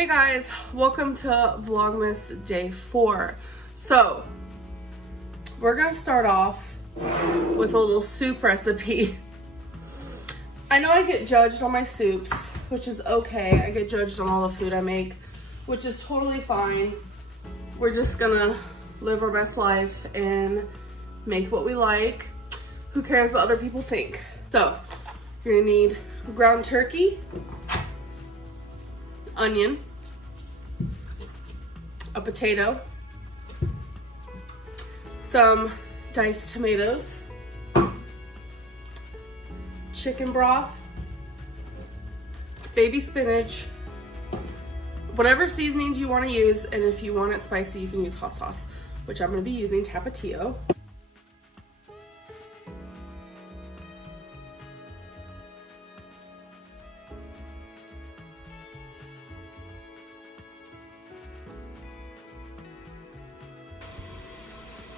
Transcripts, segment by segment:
Hey guys, welcome to Vlogmas Day 4. So, we're gonna start off with a little soup recipe. I know I get judged on my soups, which is okay. I get judged on all the food I make, which is totally fine. We're just gonna live our best life and make what we like. Who cares what other people think? So, you're gonna need ground turkey, onion, a potato, some diced tomatoes, chicken broth, baby spinach, whatever seasonings you want to use, and if you want it spicy, you can use hot sauce, which I'm going to be using Tapatio.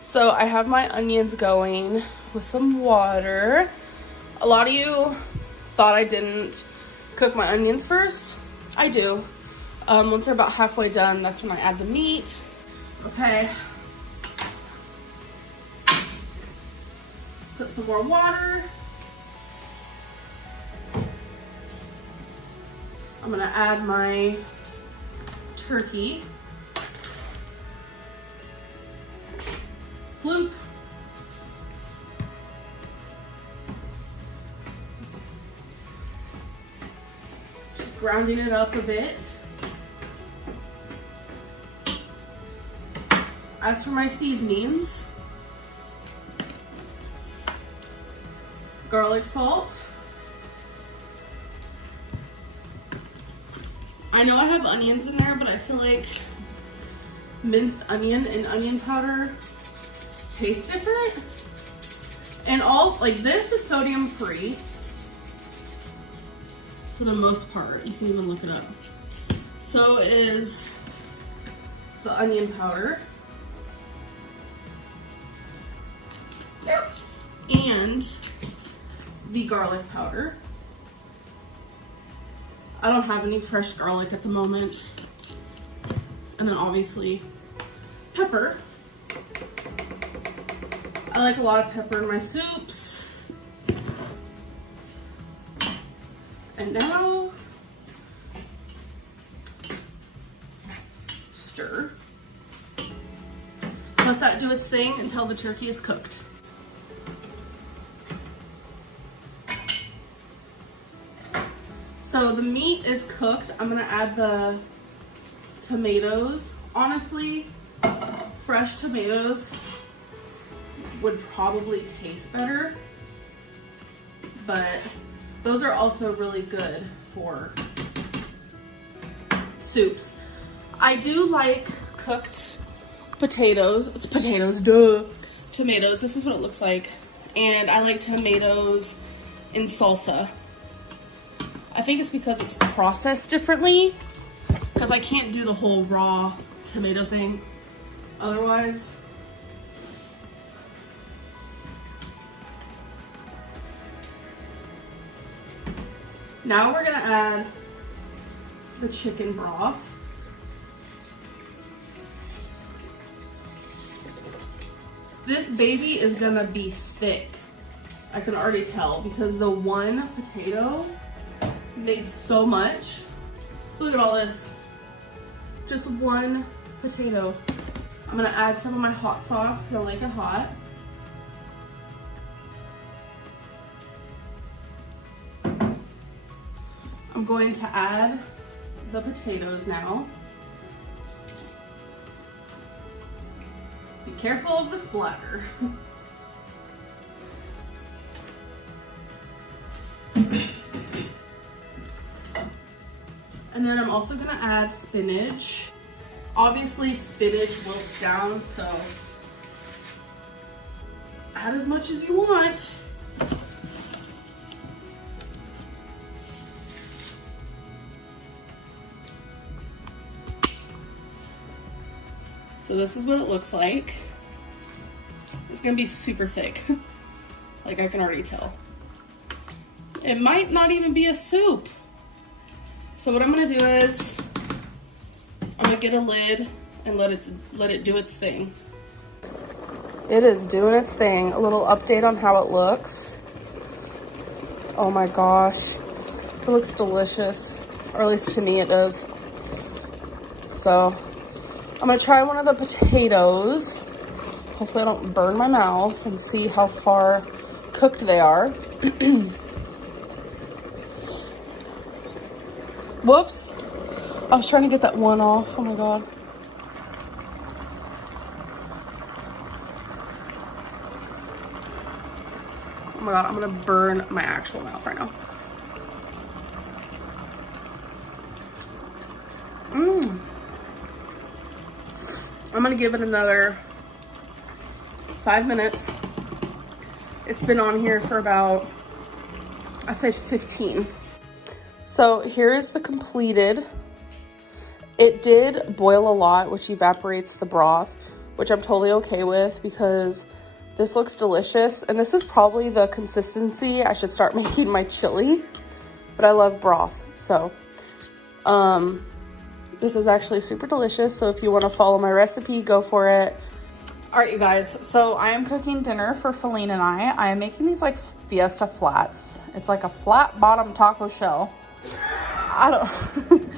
So I have my onions going with some water. A lot of you thought I didn't cook my onions first. I do. Once they're about halfway done, that's when I add the meat. Okay. Put some more water. I'm gonna add my turkey. Bloop. Just grounding it up a bit. As for my seasonings, garlic salt. I know I have onions in there, but I feel like minced onion and onion powder taste different. And all, like, this is sodium free for the most part. You can even look it up. So is the onion powder and the garlic powder. I don't have any fresh garlic at the moment. And then obviously pepper. I like a lot of pepper in my soups. And now, stir. Let that do its thing until the turkey is cooked. So the meat is cooked. I'm gonna add the tomatoes. Honestly, fresh tomatoes would probably taste better, but those are also really good for soups. I do like cooked potatoes. It's potatoes, duh. Tomatoes, this is what it looks like. And I like tomatoes in salsa. I think it's because it's processed differently, because I can't do the whole raw tomato thing otherwise. Now we're gonna add the chicken broth. This baby is gonna be thick. I can already tell because the one potato made so much. Look at all this. Just one potato. I'm gonna add some of my hot sauce because I like it hot. I'm going to add the potatoes now. Be careful of the splatter. And then I'm also gonna add spinach. Obviously spinach wilts down, so add as much as you want. So this is what it looks like. It's gonna be super thick. Like, I can already tell. It might not even be a soup. So what I'm gonna do is gonna get a lid and let it do its thing. It is doing its thing. A little update on how it looks. Oh my gosh. It looks delicious. Or at least to me it does. So I'm gonna try one of the potatoes. Hopefully I don't burn my mouth, and see how far cooked they are. Whoops. I was trying to get that one off. Oh my god. Oh my god, I'm gonna burn my actual mouth right now. I'm gonna give it another 5 minutes. It's been on here for about, I'd say 15. So here is the completed. It did boil a lot, which evaporates the broth, which I'm totally okay with because this looks delicious. And this is probably the consistency I should start making my chili, but I love broth. So this is actually super delicious. So if you want to follow my recipe, go for it. All right, you guys. So I am cooking dinner for Feline and I am making these like Fiesta flats. It's like a flat bottom taco shell. I don't,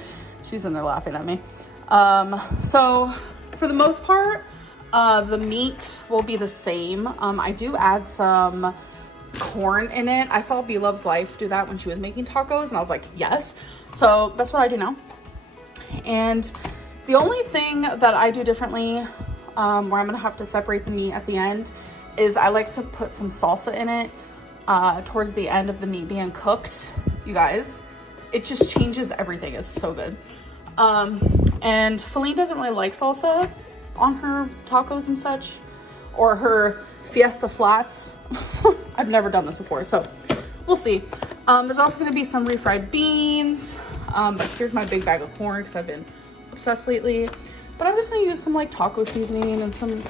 she's in there laughing at me. So for the most part, the meat will be the same. I do add some corn in it. I saw B Loves Life do that when she was making tacos, and I was like, yes. So that's what I do now. And the only thing that I do differently, where I'm gonna have to separate the meat at the end, is I like to put some salsa in it towards the end of the meat being cooked. You guys, it just changes everything. It's so good. And Feline doesn't really like salsa on her tacos and such, or her Fiesta flats. I've never done this before, so we'll see. There's also going to be some refried beans, but here's my big bag of corn because I've been obsessed lately. But I'm just going to use some like taco seasoning and some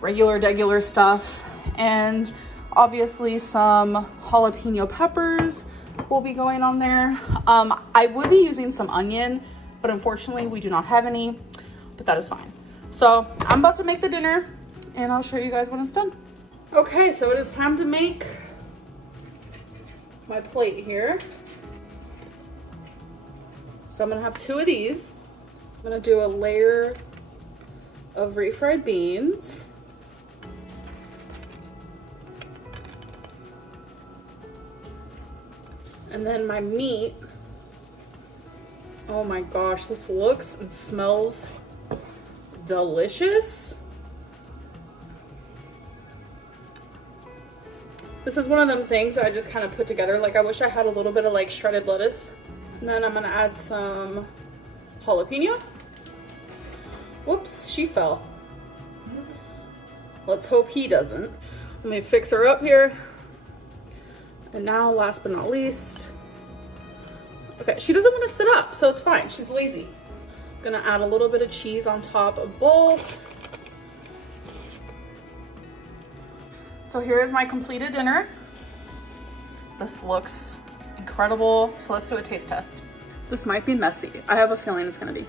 regular stuff, and obviously some jalapeno peppers will be going on there. I would be using some onion, but unfortunately we do not have any, but that is fine. So I'm about to make the dinner and I'll show you guys when it's done. Okay, so it is time to make my plate here. So I'm gonna have 2 of these. I'm gonna do a layer of refried beans. And then my meat. Oh my gosh, this looks and smells delicious. This is one of them things that I just kind of put together. Like, I wish I had a little bit of like shredded lettuce. And then I'm gonna add some jalapeno. Whoops, she fell. Let's hope he doesn't. Let me fix her up here. And now, last but not least, okay, she doesn't want to sit up, so it's fine. She's lazy. I'm gonna add a little bit of cheese on top of both. So here's my completed dinner. This looks incredible. So let's do a taste test. This might be messy. I have a feeling it's gonna be.